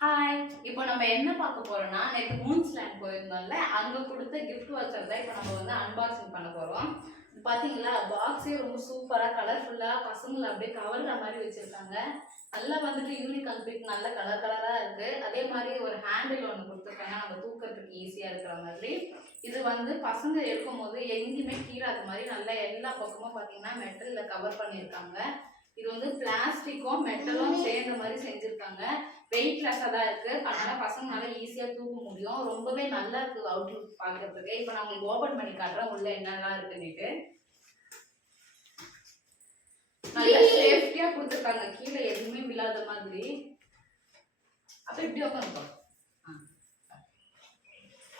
Hi. இப்போ நம்ம என்ன பார்க்க போறோம்னா, நேத்து மூன்ஸ்லேண்ட் போயிருந்தோம்ல, அங்க குடுத்த கிஃப்ட் வவுச்சர் தான் இப்போ நம்ம வந்து அன்பாக்சிங் பண்ண போறோம். பாத்தீங்களா, பாக்ஸே ரொம்ப சூப்பரா கலர்ஃபுல்லா பசங்கள அப்படியே கவர்ற மாதிரி வச்சிருக்காங்க. நல்லா வந்துட்டு யூனிக் அண்ட் பிக் நல்ல கலர் கலரா இருக்கு. அதே மாதிரி ஒரு ஹேண்டில் ஒன்று கொடுத்துருக்காங்க, நம்ம தூக்கறதுக்கு ஈஸியா இருக்கிற மாதிரி. இது வந்து பசங்க இருக்கும்போது எங்கேயுமே கீழாத மாதிரி நல்லா எல்லா பக்கமும் பாத்தீங்கன்னா மெட்டல்ல கவர் பண்ணியிருக்காங்க. இது வந்து பிளாஸ்டிக்கும் மெட்டலும் சேர்ந்த மாதிரி செஞ்சிருக்காங்க. வெயிட்லெஸ்ஸாக தான் இருக்கு. அதனால பசங்களால ஈஸியா தூக்க முடியும். ரொம்பவே நல்லா இருக்கு அவுட்லுக் பார்க்கறதுக்கு. இப்போ நான் உங்களுக்கு ஓபன் பண்ணி காட்டுறேன் உள்ள என்னெல்லாம் இருக்குன்னுட்டு. நல்லா சேஃப்டியா கொடுத்துருக்காங்க, கீழே எதுவுமே விழாத மாதிரி. அப்ப இப்படி உட்காந்துக்கோ.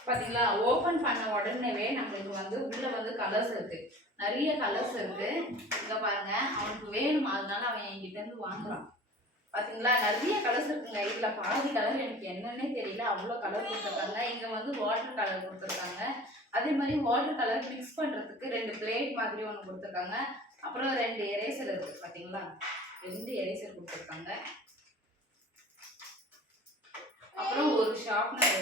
பாத்தீங்களா, ஓபன் பண்ண உடனேவே நம்மளுக்கு வந்து உள்ள வந்து கலர்ஸ் இருக்கு, நிறைய கலர்ஸ் இருக்கு. இங்க பாருங்க, அவனுக்கு வேணும் அதனால அவன் என்கிட்ட இருந்து வாங்குறான். பாத்தீங்களா, நிறைய கலர்ஸ் இருக்குங்க. இதுல பாதி கலர் எனக்கு என்னன்னே தெரியல, அவ்வளவு கலர் கொடுத்துருக்காங்க. இங்க வந்து வாட்டர் கலர் கொடுத்துருக்காங்க. அதே மாதிரி வாட்டர் கலர் மிக்ஸ் பண்றதுக்கு 2 பிளேட் மாதிரி ஒன்று கொடுத்துருக்காங்க. அப்புறம் 2 எரேசர் இருக்கு. பாத்தீங்களா, 2 எரேசர் கொடுத்துருக்காங்க. அப்புறம் ஒரு ஷார்ப்னர்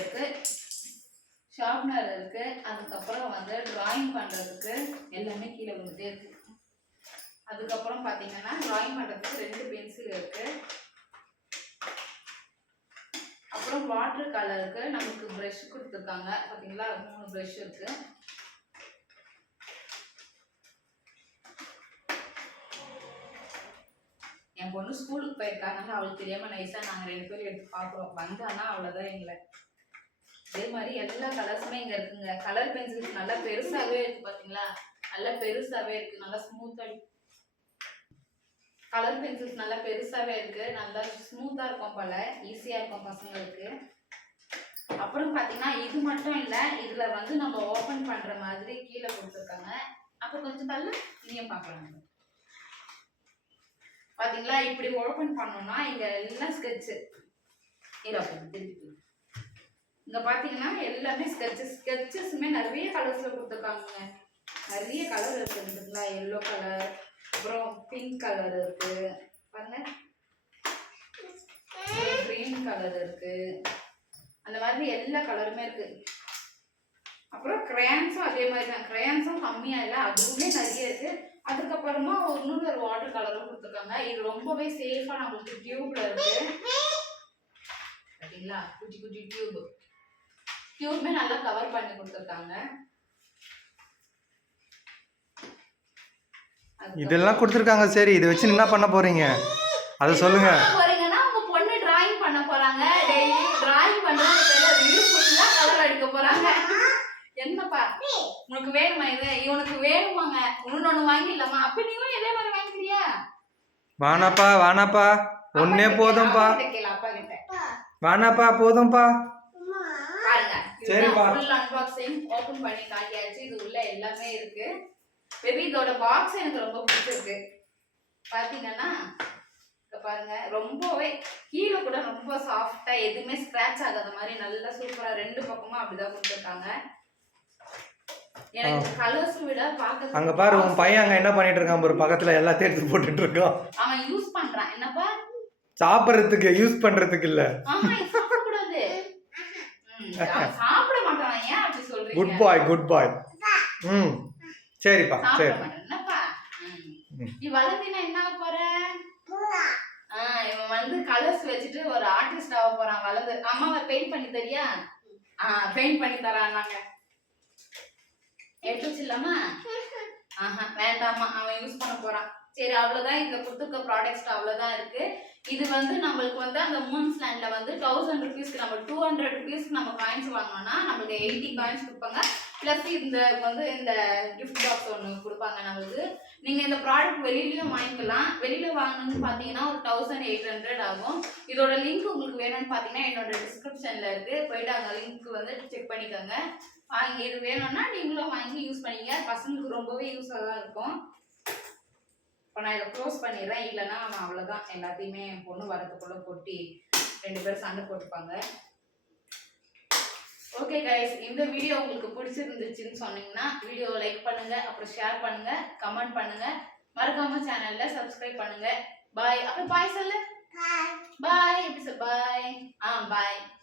இருக்கு, அதுக்கப்புறம் வந்து டிராயிங் பண்றதுக்கு எல்லாமே கீழே வந்துட்டே இருக்கு. அதுக்கப்புறம் பாத்தீங்கன்னா டிராயிங் பண்றதுக்கு 2 பென்சில் இருக்கு. அப்புறம் வாட்டர் கலருக்கு நமக்கு பிரஷ் கொடுத்துருக்காங்க. பாத்தீங்களா, 3 பிரஷ் இருக்கு. என் பொண்ணு ஸ்கூலுக்கு போயிருக்காங்க, அவளுக்கு தெரியாம நைஸா நாங்க 2 பேரும் எடுத்து பாக்குறோம். வந்தானா அவ்வளவுதான் எங்களை. அதே மாதிரி எல்லா கலர்ஸுமே இங்க இருக்குங்க. கலர் பென்சில்ஸ் நல்லா பெருசாவே இருக்கு. பாத்தீங்களா, நல்லா பெருசாவே இருக்கு, நல்லா ஸ்மூத்தா. கலர் பென்சில்ஸ் நல்லா பெருசாவே இருக்கு, நல்லா ஸ்மூத்தா இருக்கும் போல, ஈஸியா இருக்கும் பசங்களுக்கு. அப்புறம் பாத்தீங்கன்னா இது மட்டும் இல்ல, இதுல வந்து நம்ம ஓபன் பண்ற மாதிரி கீழே கொடுத்துருக்காங்க. அப்ப கொஞ்சம் தள்ள நீங்க பாக்கலாம். பாத்தீங்களா, இப்படி ஓபன் பண்ணோம்னா இங்க எல்லாம் ஸ்கெட்ச். இங்க பாத்தீங்கன்னா எல்லாமே ஸ்கெட்சஸ்மே நிறைய கலர்ஸ்ல கொடுத்துருக்காங்க. நிறைய கலர் இருக்குங்களா, எல்லோ கலர், அப்புறம் பிங்க் கலர் இருக்கு, பாருங்க கிரீன் கலர் இருக்கு, அந்த மாதிரி எல்லா கலருமே இருக்கு. அப்புறம் கிரேயான்ஸும் அதே மாதிரி தான், கிரேயான்ஸும் கம்மியா இல்லை, அதுவுமே நிறைய இருக்கு. அதுக்கப்புறமா இன்னொரு வாட்டர் கலரும் கொடுத்துருக்காங்க. இது ரொம்பவே சேஃபா நம்மளுக்கு டியூப்ல இருக்கு. பாத்தீங்களா, குட்டி குட்டி டியூப்மே நல்லா கவர் பண்ணி கொடுத்துருக்காங்க. இதெல்லாம் கொடுத்துருக்காங்க. சரி, இதை வச்சு என்ன பண்ண போறீங்க அதை சொல்லுங்க. போறீங்கன்னா உங்க பொண்ணு டிராயிங் பண்ண போறாங்க. டெய்லி டிராயிங் பண்றதுக்கு வீடு ஃபுல்லா கலர் அடிக்க போறாங்க. என்னப்பா உனக்கு வேணுமா? இது இவனுக்கு வேணுமாங்க, இன்னொன்னு வாங்கிடலாமா? அப்ப நீங்களும் இதே மாதிரி வாங்கிக்கிறியா? வானாப்பா ஒன்னே போதும்பா. அப்பா கிட்ட வானாப்பா போதும்பா. பாருங்க, சரிப்பா, ஃபுல் அன்பாக்சிங் ஓபன் பண்ணி காட்டியாச்சு. இது உள்ள எல்லாமே இருக்கு. பேபி இதோட பாக்ஸ் எனக்கு ரொம்ப பிடிச்சிருக்கு. பாத்தீங்கன்னா பாருங்க, ரொம்பவே கீழே கூட ரொம்ப சாஃப்டா, எதுவுமே ஸ்கிராட்ச் ஆகாத மாதிரி நல்லா சூப்பரா 2 பக்கமும் அப்படிதான் கொடுத்துருக்காங்க. எனக்கு கலர்ஸ் விட பாக்க அங்க பாரு, உன் பையன் அங்க என்ன பண்ணிட்டு இருக்கான் ஒரு பக்கத்துல எல்லாத்தையும் எடுத்து போட்டுட்டு இருக்கான். அவன் யூஸ் பண்றான். என்னப்பா? சாப்பிடுறதுக்கு, யூஸ் பண்றதுக்கு இல்ல. சாப்பிட கூடாது. சாப்பிட மாட்டான். ஏன் அப்படி சொல்றீங்க? குட் பாய். சரிப்பா, சரி. என்னப்பா நீ வளர்ந்தீனா என்ன ஆக போற? இவன் வந்து கலர்ஸ் வச்சுட்டு ஒரு ஆர்டிஸ்ட் ஆக போறான் வளர்ந்து. அம்மாவை பெயிண்ட் பண்ணி தரியா? பெயிண்ட் பண்ணி தரான். நாங்க எடுத்து வச்சிடலாமா? வேண்டாமா, அவன் யூஸ் பண்ண போறான். சரி, அவ்வளவுதான். இதுல கொடுத்துருக்க ப்ராடக்ட்ஸ் அவ்வளவுதான் இருக்கு. இது வந்து நம்மளுக்கு வந்து அந்த மூன்ஸ்லேண்ட்ல வந்து 1000 ருபீஸ்க்கு நம்ம 200 ருபீஸ்க்கு நம்ம காயின்ஸ் வாங்கினோம்னா நம்மளுக்கு 80 காயின்ஸ் கொடுப்பாங்க. பிளஸ் இந்த வந்து இந்த கிஃப்ட் பாக்ஸ் ஒன்று கொடுப்பாங்க நம்மளுக்கு. நீங்க இந்த ப்ராடக்ட் வெளியிலயும் வாங்கிக்கலாம். வெளியில வாங்கணும்னு பாத்தீங்கன்னா ஒரு 1800 ஆகும். இதோட லிங்க் உங்களுக்கு வேணும்னு பாத்தீங்கன்னா என்னோட டிஸ்கிரிப்ஷன்ல இருக்கு, போயிட்டு அந்த லிங்க் வந்து செக் பண்ணிக்கோங்க. வாங்கி இது வேணும்னா நீங்களும் வாங்கி யூஸ் பண்ணிங்க. பசங்களுக்கு ரொம்பவே யூஸ்ஃபுல்லா இருக்கும். இப்போ நான் இதை க்ளோஸ் பண்ணிடுறேன், இல்லைன்னா அவன் அவ்வளோதான் எல்லாத்தையுமே என் பொண்ணு வரதுக்குள்ள கொட்டி 2 பேரும் சண்டை போட்டுப்பாங்க. ஓகே கைஸ், இந்த வீடியோ உங்களுக்கு பிடிச்சிருந்துச்சுன்னு சொன்னீங்கன்னா வீடியோவை லைக் பண்ணுங்க, அப்புறம் ஷேர் பண்ணுங்க, கமெண்ட் பண்ணுங்க, மறக்காம சேனல்ல சப்ஸ்கிரைப் பண்ணுங்க. பாய். அப்புறம் பாய் சொல்லு. பாய். எப்படி சொல்? பாய். பாய்.